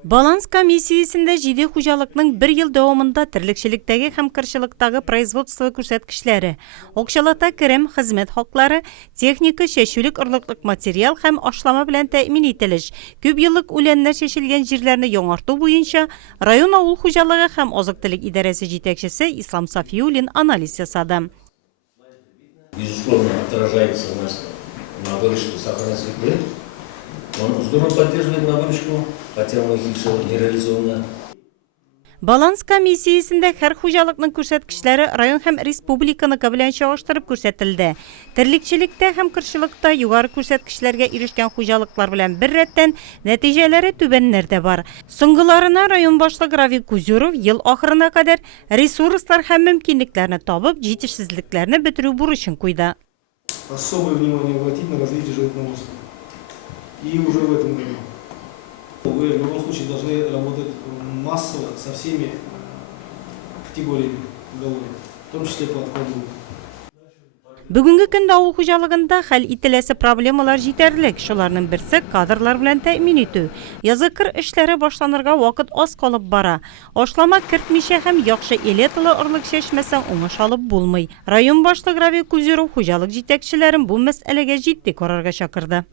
Баланс комиссиясында жеде хуҗалыкның 1 ел дәвамында тирлекчелектәге һәм кыршылыктагы производство күрсәткечләре, акчалата керем, хезмәт хаклары, техника, чәчүлек, орлыклык материал һәм ашлама белән тәэмин ителеш, күп еллык үләннәр чәчелгән җирләрне яңарту буенча район авыл хуҗалыгы һәм азык-төлек идарәсе җитәкчесе Ислам Сафиуллин анализ ясады. Безусловно, отражается у нас на выручке сахарной свеклы. Он здорово поддерживает на выручку, хотя мы их еще не реализованы. Баланс комиссиясында һәр хуҗалыкның күрсәткечләре район һәм республиканыкы белән чагыштырып күрсәтелде. Тирлекчелектә һәм кыршылыкта югары күрсәткечләргә ирешкән хуҗалыклар белән бер рәттән нәтиҗәләре түбәннәр дә бар. Соңгыларына район башлыгы Равил Кузюров ел ахырына кадәр ресурслар һәм мөмкинлекләрне табып, җитешсезлекләрне бетерү бурычын куйды. Особое внимание обратить на развитие животноводства. И уже в этом году. Вы в любом случае должны работать массово со всеми категориями головы, в том числе по отходу. Бүгенге көндә авыл хуҗалыгында хәл ителәсе проблемалар җитәрлек. Шуларның берсе кадрлар белән тәэмин итү. Язгы эшләре башланырга вакыт аз калып бара. Ашлама кертмичә һәм яхшы элеталы орлык чәчмәсәң уңыш алып булмый. Район башлыгы Равил Кузюров хуҗалык җитәкчеләрен бу мәсьәләгә җитди карарга чакырды.